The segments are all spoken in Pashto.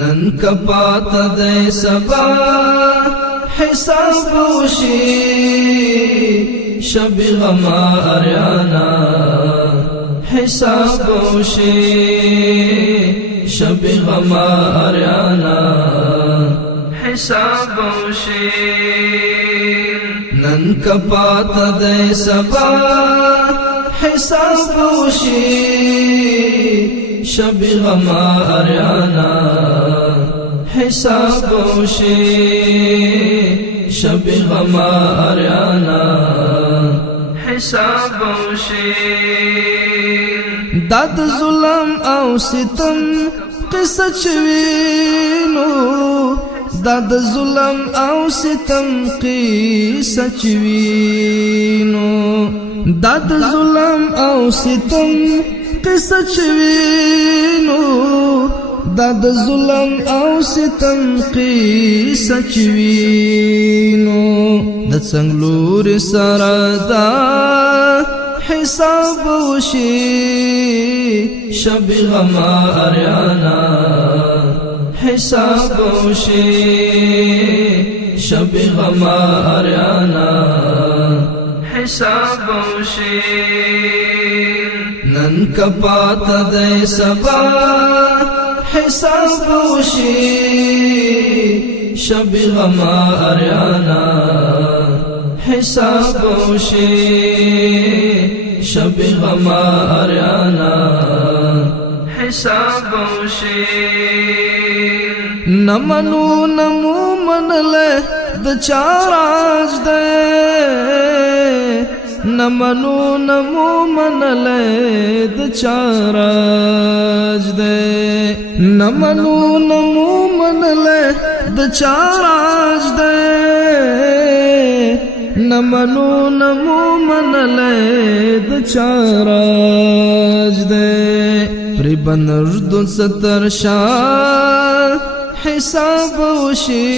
نن کپات دے سبا حساب وشي شب غما اریانا حساب وشي شب غما اریانا حساب وشي نن کپات دے سبا حساب وشي شب غما اریانا حساب وشي شب غما اریانا حساب وشي داد ظلم او ستم قصه چوینو داد ظلم او ستم قصه چوینو داد ظلم او ستم قصه چوینو داد ظلم او ستم قصه چوینو د څنګلور سره دا حساب وشي شب غما اریانا حساب وشي شب غما اریانا حساب وشي نن کپات دے سبا حساب وشي شب غما اریانا حساب وشي شب غما اریانا حساب وشي نمنو نمو منله د چاراج دے نمنو نمو منله د چاراج دے نمنو نمو منله د چاراج دے نمنو نمو منله د چاراج دے پری بنرد ستر شاه حساب وشي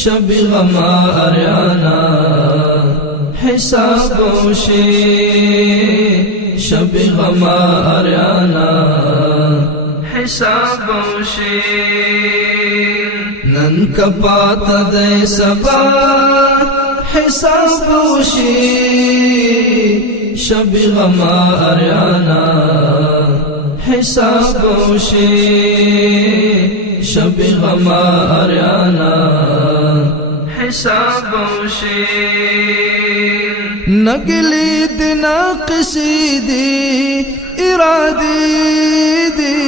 شب غما اریانا حساب وشي شب غما اریانا حساب وشي نن کپات دے سبا حساب وشي شب غما اریانا حساب وشي شب غما اریانا حساب وشي نقلی دنا قصیدی ارادی دی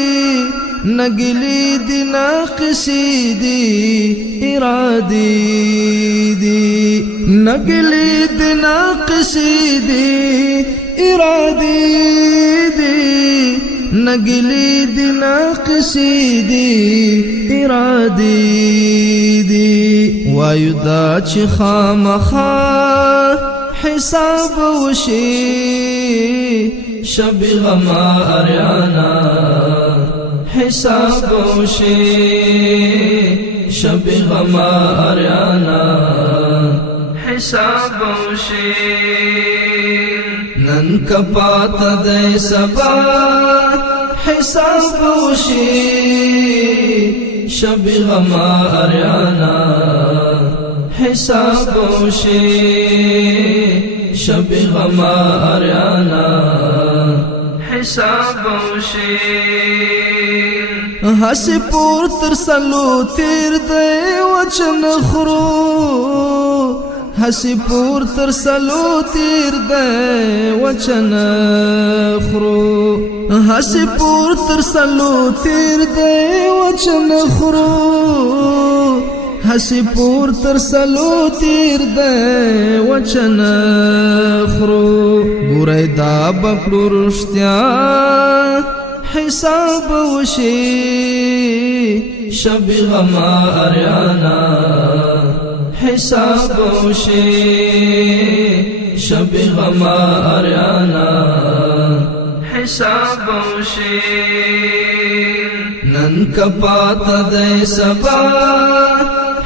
نقلی دنا قصیدی ارادی دی نقلی دنا قصیدی ارادی دی نقلی دنا قصیدی ارادی دی وایو دا چی خامخا حساب وشي شب غما اریانا حساب وشي شب غما اریانا حساب وشي نن کپات دے سبا حساب وشي شب غما اریانا حساب وشي شب غما اریانا حساب وشي ہسی پور تر سلو تیر دے وچن خرو ہسی پور تر سلو تیر دے وچن خرو ہسی پور تر سلو تیر دے وچن خرو ہسی پور تر سلو تیر دے وچن خرو گورے دا بکڑو رشتیا حساب وشي شب غما اریانا حساب وشي شب غما اریانا حساب وشي نن کپات دے سبا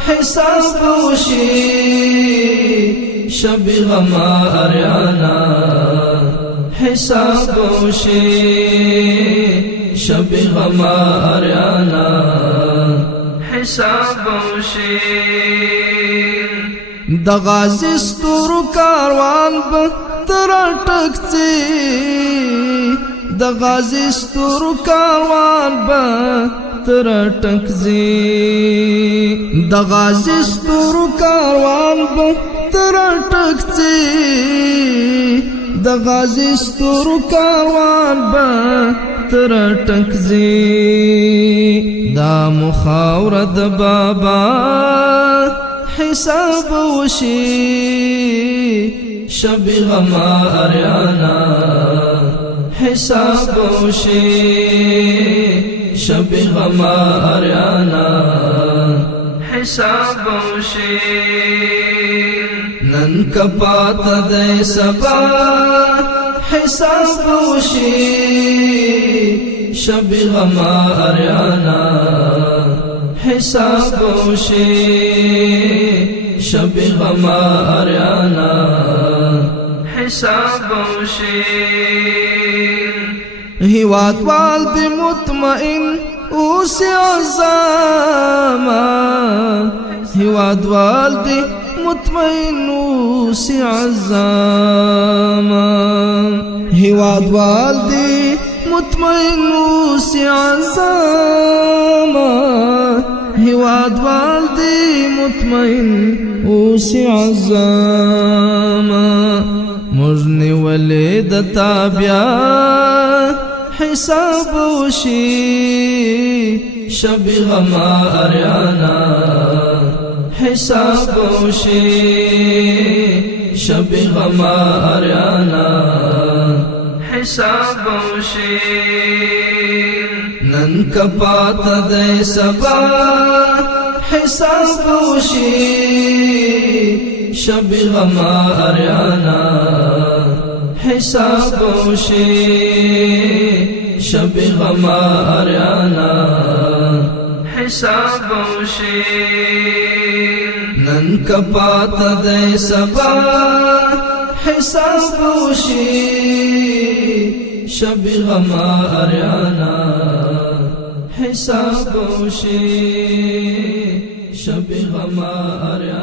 حساب وشي شب غما اریانا حساب وشي شب غما اریانا حساب وشي د غازی ستورو کاروان به تر ټکڅي د غازی ستورو کاروان به تر ټکځي د غازی ستورو کاروان به تر ټکځي د غازی ستورو کاروان به تر ټکځي دا مخاوره د بابا حساب وشي شبي غما أريانا حساب وشي شبي غما أريانا حساب وشي نن کپات دای سبا حساب وشي شبي غما أريانا حساب وشي شبي غما أريانا حساب وشي هیواد والدی مطمئن اوسی عزاما هیواد والدی مطمئن اوسی عزاما هیواد والدی مطمئن اوسی عزاما هیواد والدی مطمئن اوسی عزاما مجنی ولید تابیا حساب وشي شبي غما أريانا حساب وشي شبي غما أريانا حساب وشي نن کپات دای سبا حساب وشي شبي غما أريانا حساب وشي شبي غما أريانا حساب وشي نن کپات دای سبا حساب وشي شبي غما أريانا حساب وشي شبي غما أريانا